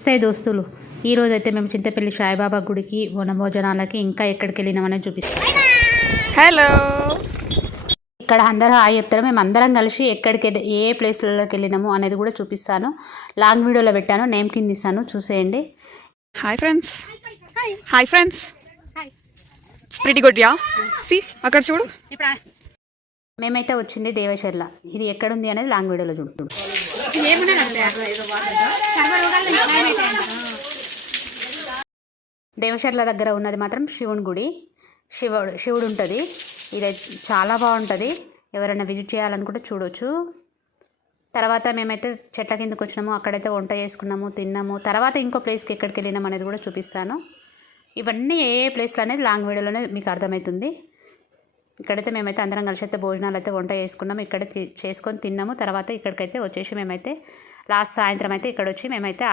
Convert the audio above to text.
నమస్తే దోస్తులు, ఈరోజు అయితే మేము చింతపల్లి సాయిబాబా గుడికి వనభోజనాలకి ఇంకా ఎక్కడికి వెళ్ళినామని చూపిస్తాం. హలో, ఇక్కడ అందరూ హాయ్ చెప్తారు. మేము అందరం కలిసి ఎక్కడికి ఏ ప్లేస్లలోకి వెళ్ళినాము అనేది కూడా చూపిస్తాను. లాంగ్ వీడియోలో పెట్టాను, నేమ్ కింద ఇస్తాను, చూసేయండి. Hi friends, hi friends, it's pretty good yeah. See అక్కడ చూడు. మేమైతే వచ్చింది దేవచర్ల. ఇది ఎక్కడుంది అనేది లాంగ్ వీడియోలో చూడు. దేవచర్ల దగ్గర ఉన్నది మాత్రం శివుని గుడి. శివుడు ఉంటుంది. ఇది చాలా బాగుంటుంది. ఎవరైనా విజిట్ చేయాలనుకుంటే చూడవచ్చు. తర్వాత మేమైతే చెట్ల కిందకు వచ్చినాము. అక్కడైతే వంట చేసుకున్నాము, తిన్నాము. తర్వాత ఇంకో ప్లేస్కి ఎక్కడికి వెళ్ళినాము అనేది కూడా చూపిస్తాను. ఇవన్నీ ఏ ప్లేస్లు అనేది లాంగ్ వీడియోలోనే మీకు అర్థమవుతుంది. ఇక్కడైతే మేమైతే అందరం కలిసి అయితే భోజనాలు అయితే వంట చేసుకున్నాము. ఇక్కడ చేసుకొని తిన్నాము. తర్వాత ఇక్కడికైతే వచ్చేసి మేమైతే లాస్ట్ సాయంత్రం అయితే ఇక్కడ వచ్చి మేమైతే